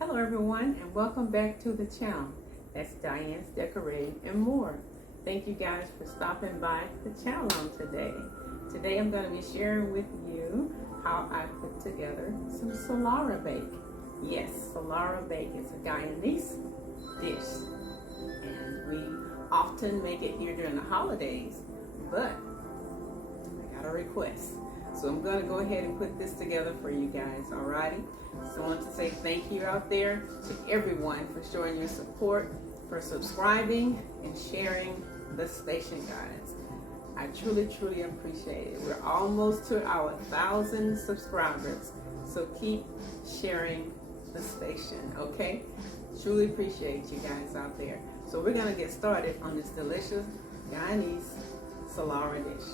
Hello everyone, and welcome back to the channel. That's Diane's Decorating and More. Thank you guys for stopping by the channel today. Today I'm going to be sharing with you how I put together some Salara bake. Yes, Salara bake is a Guyanese dish, and we often make it here during the holidays, but I got a request. So I'm going to go ahead and put this together for you guys, alrighty? So I want to say thank you out there to everyone for showing your support, for subscribing and sharing the station, guys. I truly appreciate it. We're almost to our 1,000 subscribers, so keep sharing the station, okay? Truly appreciate you guys out there. So we're going to get started on this delicious Guyanese Salara dish.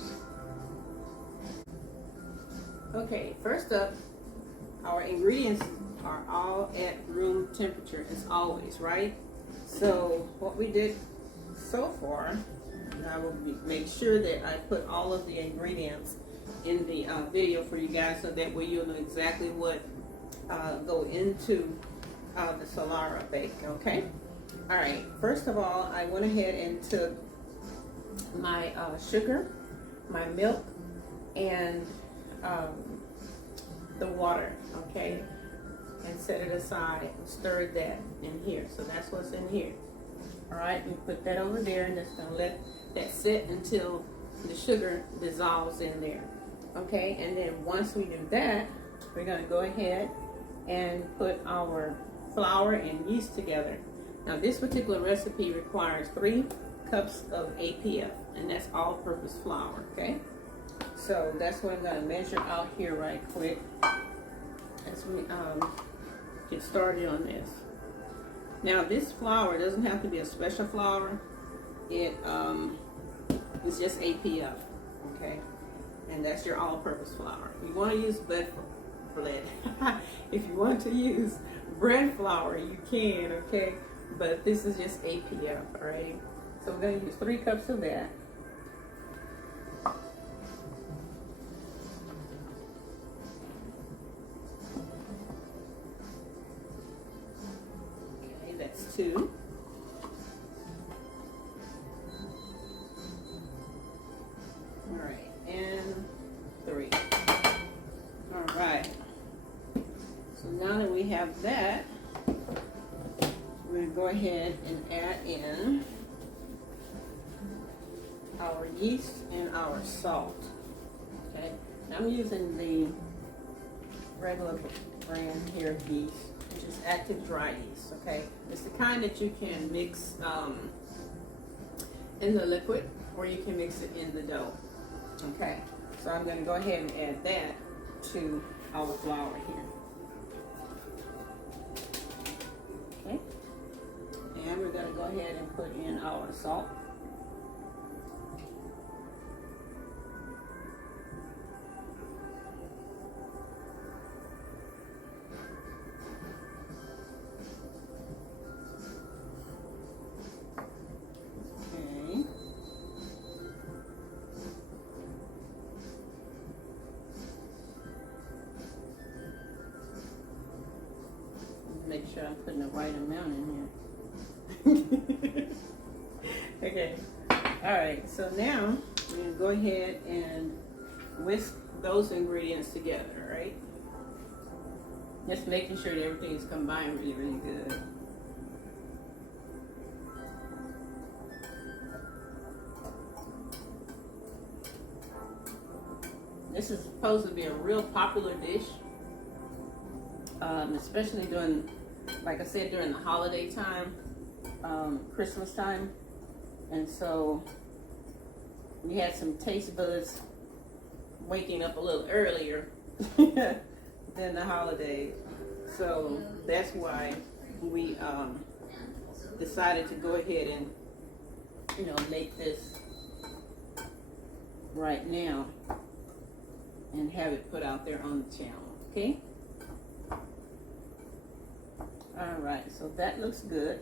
Okay, first up, our ingredients are all at room temperature as always, right? So what we did so far, and I will make sure that I put all of the ingredients in the video for you guys, so that way you'll know exactly what go into the Salara bake, okay? All right, first of all, I went ahead and took my sugar, my milk, and the water, okay, and set it aside and stirred that in here. So that's what's in here. All right, we put that over there, and that's gonna let that sit until the sugar dissolves in there, okay? And then once we do that, we're gonna go ahead and put our flour and yeast together. Now this particular recipe requires 3 cups of APF, and that's all-purpose flour, okay? So that's what I'm going to measure out here right quick as we get started on this. Now this flour doesn't have to be a special flour. It is just APF, okay? And that's your all-purpose flour. If you want to use if you want to use bread flour, you can, okay? But this is just APF, all right? So we're going to use 3 cups of that. That's 2. All right, and 3. All right. So now that we have that, we're going to go ahead and add in our yeast and our salt. Okay, now I'm using the regular brand here of yeast, which is active dry yeast, okay? It's the kind that you can mix in the liquid, or you can mix it in the dough, okay? So I'm going to go ahead and add that to our flour here. Okay, and we're going to go ahead and put in our salt. Make sure I'm putting the right amount in here. Okay, all right, so now we're gonna go ahead and whisk those ingredients together, right? Just making sure that everything is combined really good. This is supposed to be a real popular dish, especially during, like I said, during the holiday time, Christmas time. And so we had some taste buds waking up a little earlier than the holidays. So that's why we decided to go ahead and, you know, make this right now and have it put out there on the channel, okay? All right, so that looks good.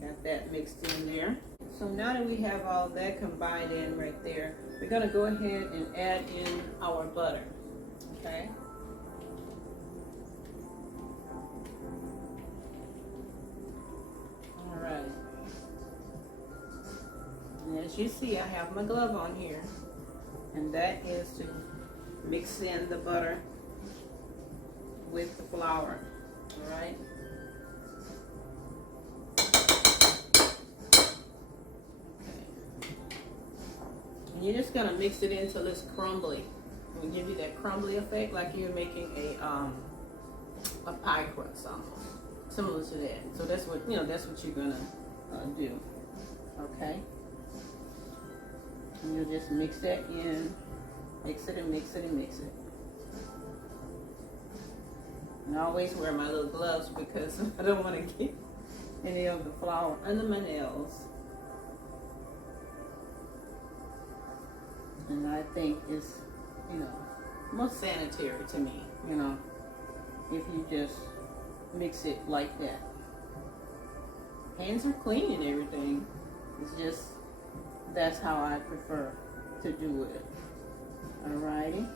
Got that mixed in there. So now that we have all that combined in right there, we're gonna go ahead and add in our butter, okay? All right. And as you see, I have my glove on here, and that is to mix in the butter with the flour. All right. And you're just gonna mix it until it's crumbly. It will give you that crumbly effect, like you're making a pie crust almost, similar to that. So that's what that's what you're gonna do. Okay. And you'll just mix that in, mix it and mix it and mix it. And I always wear my little gloves because I don't want to get any of the flour under my nails. And I think it's, most sanitary to me, if you just mix it like that. Hands are clean and everything. It's just, that's how I prefer to do it. Alrighty.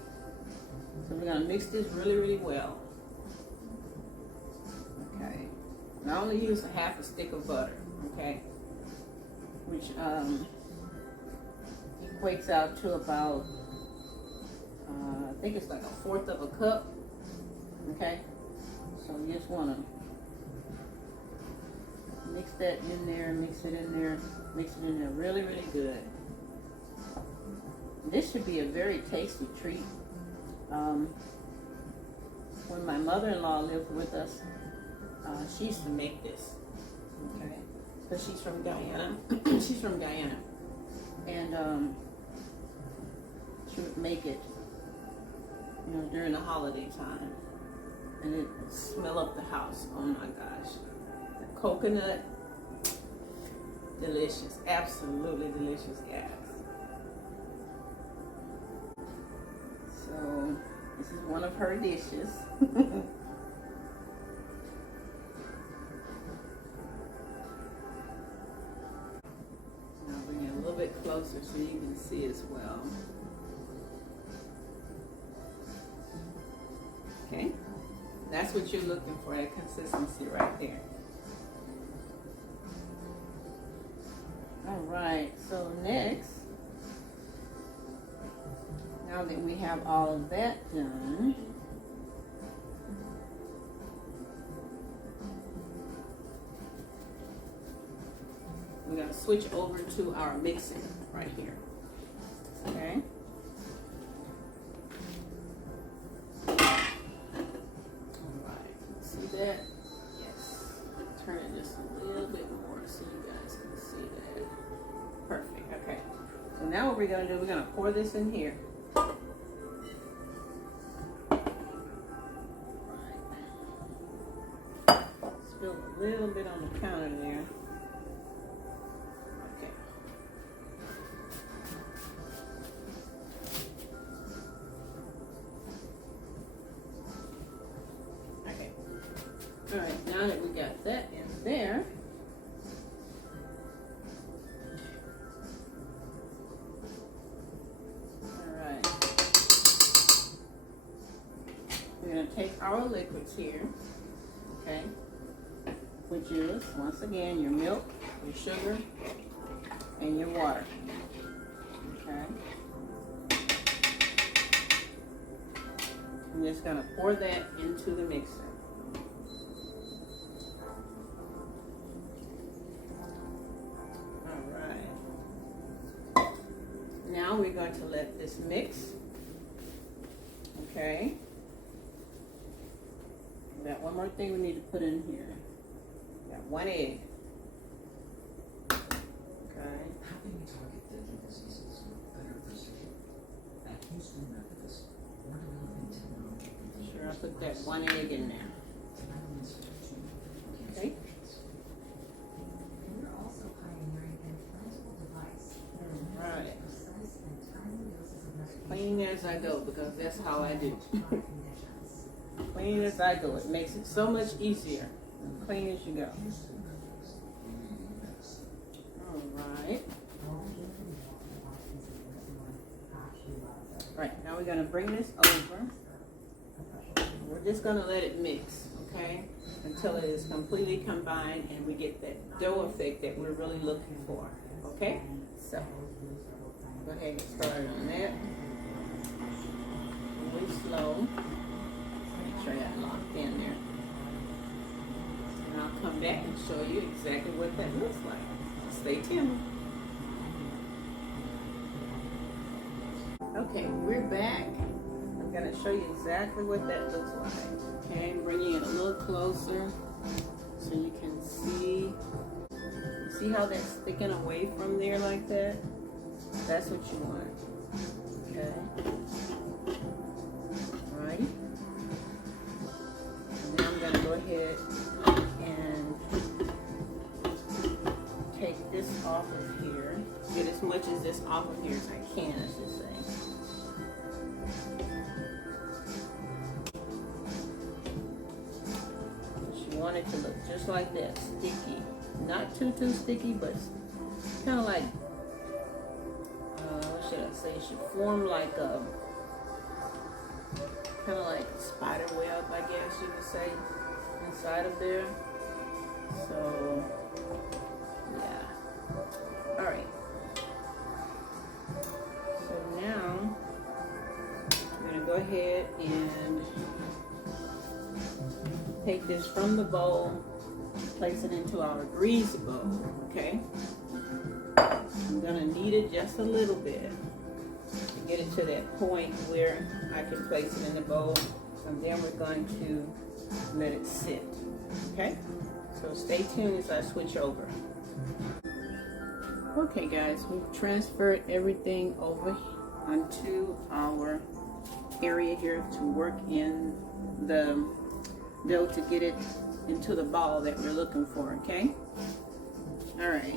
So we're gonna mix this really, really well. Okay. And I only use a half a stick of butter, okay? Which equates out to about, I think it's like 1/4 of a cup, okay? So you just wanna mix that in there, mix it in there, mix it in there really, really good. This should be a very tasty treat. When my mother-in-law lived with us, she used to make this, okay? Because she's from Guyana. She's from Guyana. And she would make it, during the holiday time. And it would smell up the house. Oh my gosh. The coconut, delicious. Absolutely delicious, guys. So, this is one of her dishes. Now bring it a little bit closer so you can see as well. Okay, that's what you're looking for, that consistency right there. All right, so next, now that we have all of that done, we're going to switch over to our mixing right here. Okay. That? Yes. Turn it just a little bit more so you guys can see that. Perfect. Okay. So now what we're going to do, we're going to pour this in here. Spill a little bit on the counter there. Okay. All right, now that we got that in there, all right, we're going to take our liquids here, okay, which is, once again, your milk, your sugar, and your water, okay. I'm just going to pour that into the mixer. Now we're going to let this mix, okay. We got one more thing we need to put in here. We got 1 egg, okay. Helping me target deadly diseases with better precision. At Houston Methodist, we're developing technology. Sure, I put that 1 egg in there. Okay. We're also pioneering an implantable device that Right. precise and timely doses of medication. Clean as I go, because that's how I do. Conditions. Clean as I go. It makes it so much easier. Clean as you go. All right. Right, now we're going to bring this over. We're just going to let it mix, okay? Until it is completely combined and we get that dough effect that we're really looking for, okay? So, go ahead and get started on that. Really slow. Make sure I got locked in there. And I'll come back and show you exactly what that looks like. Stay tuned. Okay, we're back. I'm going to show you exactly what that looks like. Okay, I'm bringing it a little closer so you can see. See how that's sticking away from there like that? That's what you want. Okay. Alright. And now I'm going to go ahead and take this off of here. Get as much of this off of here as I can, I should say. You want it to look just like that, sticky. Not too sticky, but kind of like, what should I say? It should form like a, kind of like a spider web, I guess you could say, inside of there. So, yeah. All right. So now, I'm going to go ahead and take this from the bowl, place it into our grease bowl, okay? I'm gonna knead it just a little bit to get it to that point where I can place it in the bowl, and then we're going to let it sit, okay? So stay tuned as I switch over. Okay guys, we've transferred everything over onto our area here to work in the dough to get it into the ball that we're looking for, okay? All right,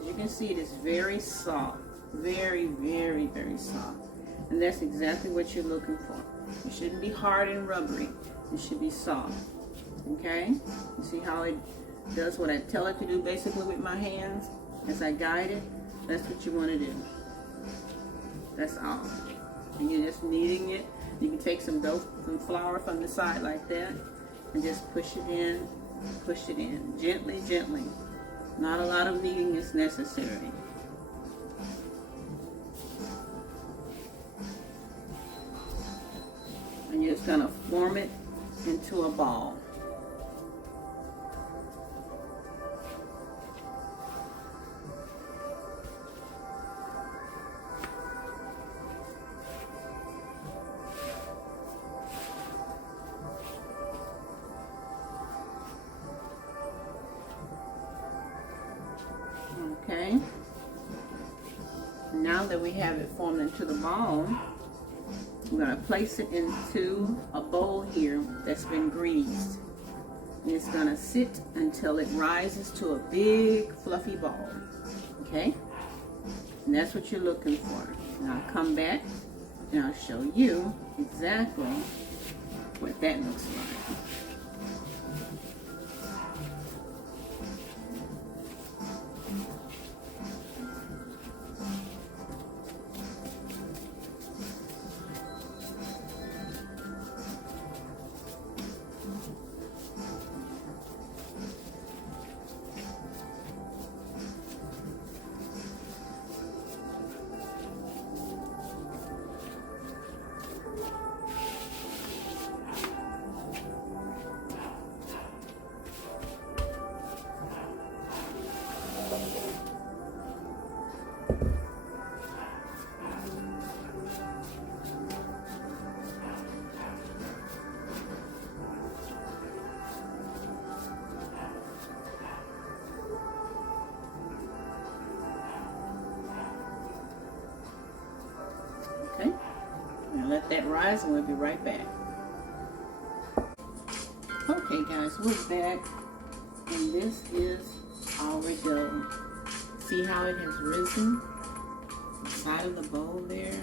as you can see, it is very soft, very soft, and that's exactly what you're looking for. It shouldn't be hard and rubbery. It should be soft, okay? You see how it does what I tell it to do basically with my hands as I guide it? That's what you want to do. That's all. And you're just kneading it. You can take some dough, some flour from the side like that, and just push it in, gently. Not a lot of kneading is necessary. And you're just gonna form it into a ball. Okay, now that we have it formed into the ball, we're going to place it into a bowl here that's been greased. And it's going to sit until it rises to a big fluffy ball. Okay, and that's what you're looking for. And I'll come back and I'll show you exactly what that looks like. Okay, now let that rise and we'll be right back. Okay guys, we're back, and this is our dough. See how it has risen? The side of the bowl there,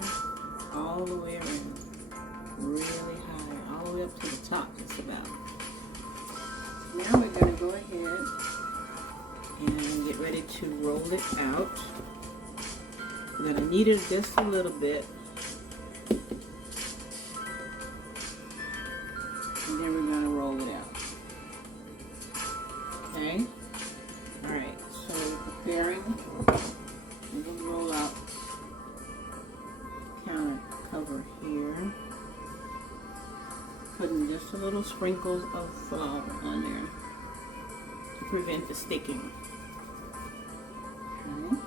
all the way around, really high, all the way up to the top just about. Now we're going to go ahead and get ready to roll it out. We're going to knead it just a little bit. And then we're going to roll it out. little sprinkles of flour on there to prevent the sticking. Okay.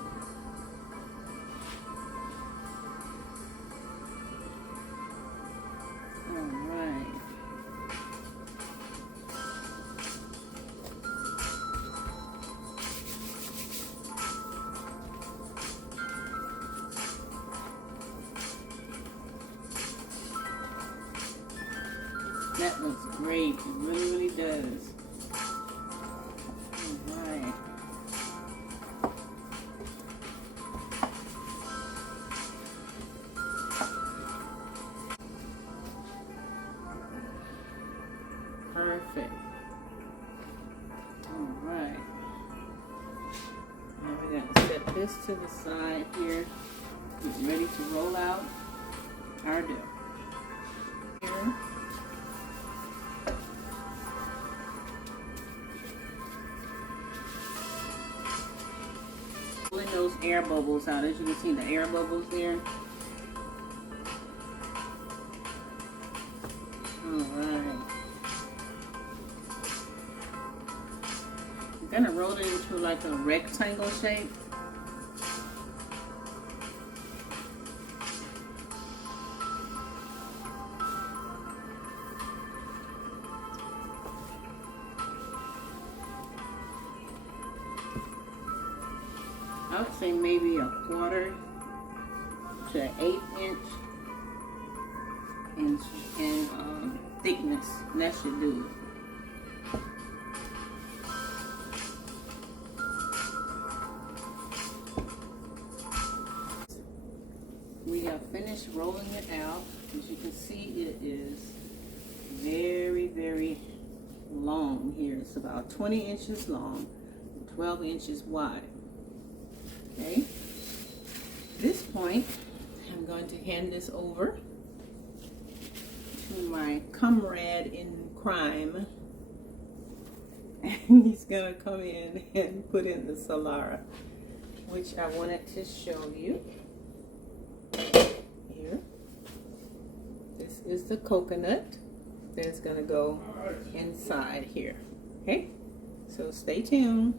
That looks great. It really, really does. Alright. Perfect. Alright. Now we're going to set this to the side here. Get ready to roll out our dough. Here. Pulling those air bubbles out. As you can see, the air bubbles there. Alright. I'm gonna roll it into like a rectangle shape. I would say maybe a quarter to an 1/8 inch in thickness. That should do it. We have finished rolling it out. As you can see, it is very, very long here. It's about 20 inches long, 12 inches wide. Okay, at this point, I'm going to hand this over to my comrade in crime. And he's going to come in and put in the Salara, which I wanted to show you. Here. This is the coconut that's going to go inside here. Okay, so stay tuned.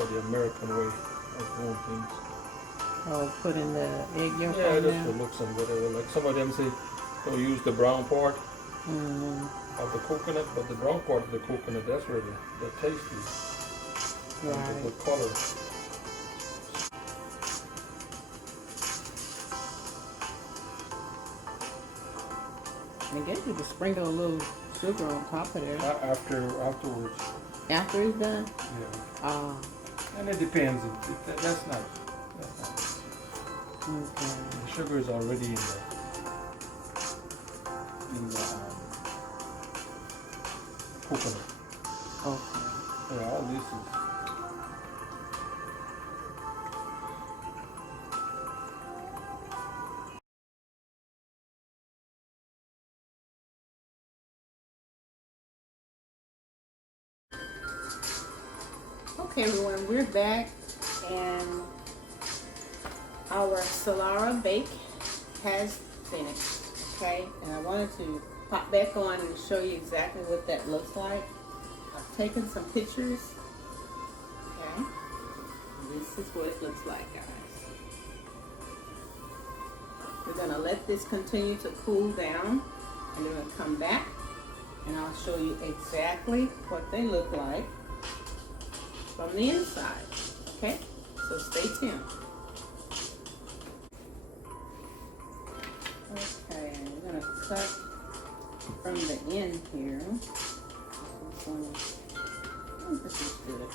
call the American way of doing things. Oh, put in the egg yolk Yeah, on just there. for looks and whatever. Like some of them say, don't use the brown part Mm-hmm. of the coconut, but the brown part of the coconut, that's where the taste is. And Right. the color. I guess you could sprinkle a little sugar on top of there. Afterwards, After it's done? yeah. And it depends. That's not. Okay. The sugar is already in the coconut. Okay. Yeah, all this is. Okay, everyone, we're back, and our Salara bake has finished. Okay, and I wanted to pop back on and show you exactly what that looks like. I've taken some pictures. Okay, this is what it looks like, guys. We're gonna let this continue to cool down, and then we'll come back, and I'll show you exactly what they look like from the inside. Okay, so stay tuned. Okay, we're gonna cut from the end here. This is good.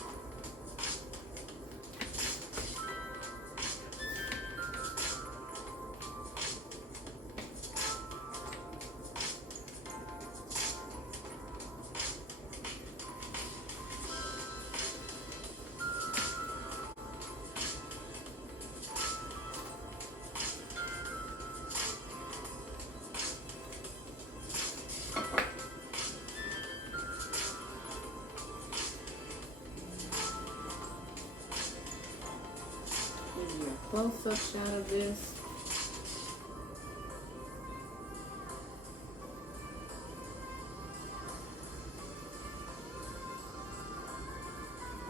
Give you a close-up shot of this.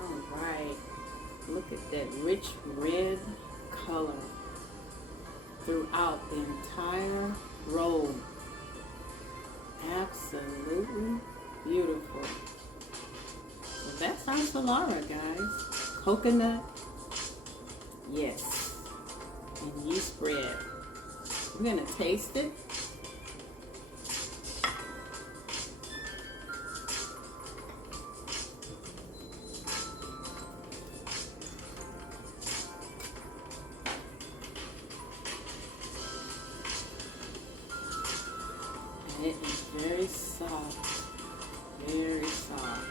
All right, look at that rich red color throughout the entire roll. Absolutely beautiful. So that's our Salara, guys. Coconut, yes, and yeast bread. We're gonna taste it. And it is very soft, very soft.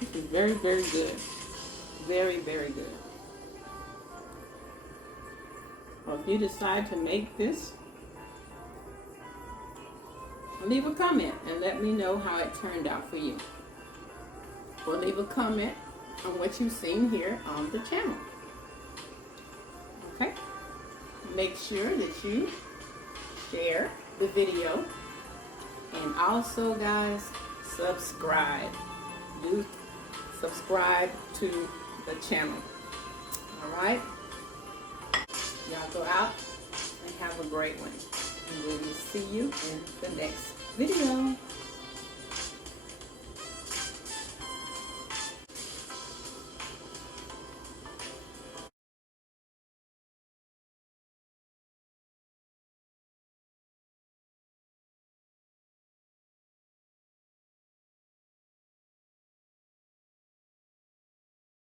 This is very, very good. Very, very good. Well, if you decide to make this, leave a comment and let me know how it turned out for you. Or leave a comment on what you've seen here on the channel. Okay? Make sure that you share the video. And also, guys, subscribe. Do subscribe to the channel. Alright? Y'all go out and have a great one. And we will see you in the next video.